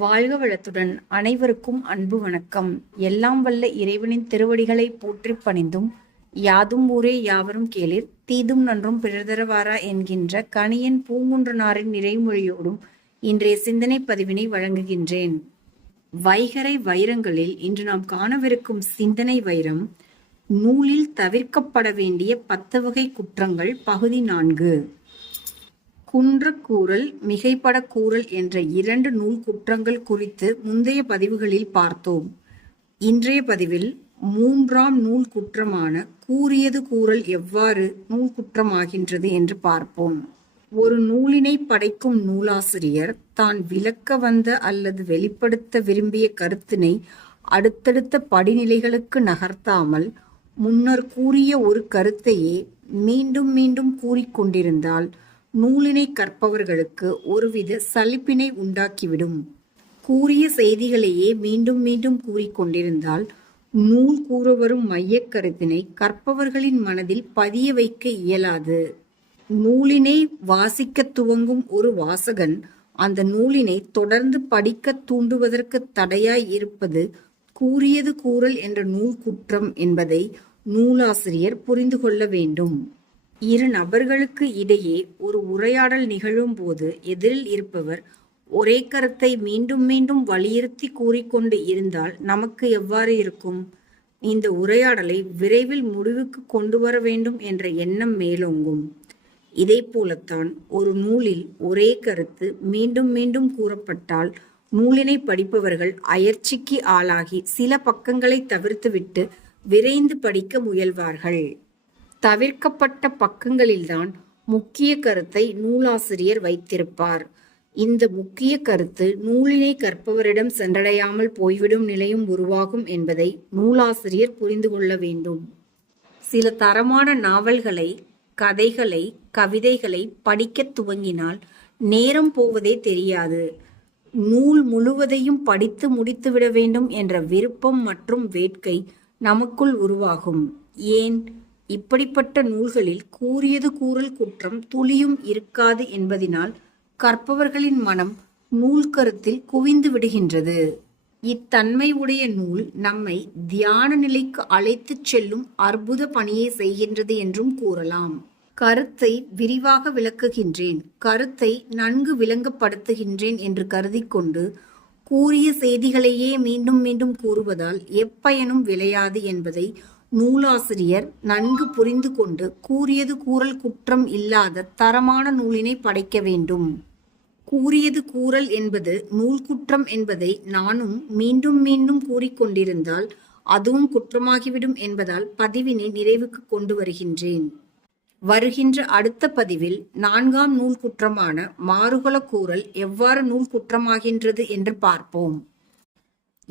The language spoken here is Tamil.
வாழ்க வளத்துடன் அனைவருக்கும் அன்பு வணக்கம். எல்லாம் வல்ல இறைவனின் திருவடிகளை போற்றி பணிந்தும் யாதும் ஊரே யாவரும் கேளிர். தீதும் நன்றும் பிறதரவாரா என்கின்ற கணியன் பூங்குன்றனாரின் நிறைமொழியோடும் இன்றைய சிந்தனை பதிவினை வழங்குகின்றேன். வைகரை வைரங்களில் இன்று நாம் காணவிருக்கும் சிந்தனை வைரம் நூலில் தவிர்க்கப்பட வேண்டிய பத்து வகை குற்றங்கள் பகுதி நான்கு. குன்றக்கூறல் மிகைப்பட கூறல் என்ற இரண்டு நூல் குற்றங்கள் குறித்து முந்தைய பதிவுகளில் பார்த்தோம். இன்றைய பதிவில் மூன்றாம் நூல் குற்றமான கூறியது கூறல் எவ்வாறு நூல் குற்றமாகின்றது என்று பார்ப்போம். ஒரு நூலினை படைக்கும் நூலாசிரியர் தான் விளக்க வந்த அல்லது வெளிப்படுத்த விரும்பிய கருத்தினை அடுத்தடுத்த படிநிலைகளுக்கு நகர்த்தாமல் முன்னர் கூறிய ஒரு கருத்தையே மீண்டும் மீண்டும் கூறிக்கொண்டிருந்தால் நூலினை கற்பவர்களுக்கு ஒருவித சலிப்பினை உண்டாக்கிவிடும். கூறிய செய்திகளையே மீண்டும் மீண்டும் கூறிக்கொண்டிருந்தால் நூல் கூற வரும் கருத்தினை கற்பவர்களின் மனதில் பதிய வைக்க இயலாது. நூலினை வாசிக்க துவங்கும் ஒரு வாசகன் அந்த நூலினை தொடர்ந்து படிக்க தூண்டுவதற்கு தடையாய் இருப்பது கூறியது கூறல் என்ற நூல் குற்றம் என்பதை நூலாசிரியர் புரிந்து கொள்ள வேண்டும். இரு நபர்களுக்கு இடையே ஒரு உரையாடல் நிகழும்போது எதிரில் இருப்பவர் ஒரே கருத்தை மீண்டும் மீண்டும் வலியுறுத்தி கூறிக்கொண்டு இருந்தால் நமக்கு எவ்வாறு இருக்கும்? இந்த உரையாடலை விரைவில் முடிவுக்கு கொண்டு வர வேண்டும் என்ற எண்ணம் மேலோங்கும். இதே போலத்தான் ஒரு நூலில் ஒரே கருத்து மீண்டும் மீண்டும் கூறப்பட்டால் நூலினை படிப்பவர்கள் அயற்சிக்கு ஆளாகி சில பக்கங்களை தவிர்த்துவிட்டு விரைந்து படிக்க முயல்வார்கள். தவிர்க்கப்பட்ட பக்கங்களில்தான் முக்கிய கருத்தை நூலாசிரியர் வைத்திருப்பார். இந்த முக்கிய கருத்து நூலினை கற்பவரிடம் சென்றடையாமல் போய்விடும் நிலையும் உருவாகும் என்பதை நூலாசிரியர் புரிந்து கொள்ள வேண்டும். சில தரமான நாவல்களை கதைகளை கவிதைகளை படிக்கத் துவங்கினால் நேரம் போவதே தெரியாது. நூல் முழுவதையும் படித்து முடித்துவிட வேண்டும் என்ற விருப்பம் மற்றும் வேட்கை நமக்குள் உருவாகும். ஏன்? இப்படிப்பட்ட நூல்களில் கூறியது கூறல் குற்றம் துளியும் இருக்காது என்பதினால் கற்பவர்களின் மனம் நூல் கருத்தில் குவிந்து விடுகின்றது. இத்தன்மை உடைய நூல் நம்மை தியான நிலைக்கு அழைத்துச் செல்லும் அற்புத பணியை செய்கின்றது என்றும் கூறலாம். கருத்தை விரிவாக விளக்குகின்றேன். கருத்தை நன்கு விளங்கப்படுத்துகின்றேன் என்று கருதி கொண்டு கூறிய செய்திகளையே மீண்டும் மீண்டும் கூறுவதால் எப்பயனும் விளையாது என்பதை நூலாசிரியர் நன்கு புரிந்து கொண்டு கூறியது கூறல் குற்றம் இல்லாத தரமான நூலினை படைக்க வேண்டும். கூறியது கூறல் என்பது நூல் குற்றம் என்பதை நானும் மீண்டும் மீண்டும் கூறிக்கொண்டிருந்தால் அதுவும் குற்றமாகிவிடும் என்பதால் பதிவினை நிறைவுக்கு கொண்டு வருகின்றேன். வருகின்ற அடுத்த பதிவில் நான்காம் நூல் குற்றமான மாறுகல கூறல் எவ்வாறு நூல் குற்றமாகின்றது என்று பார்ப்போம்.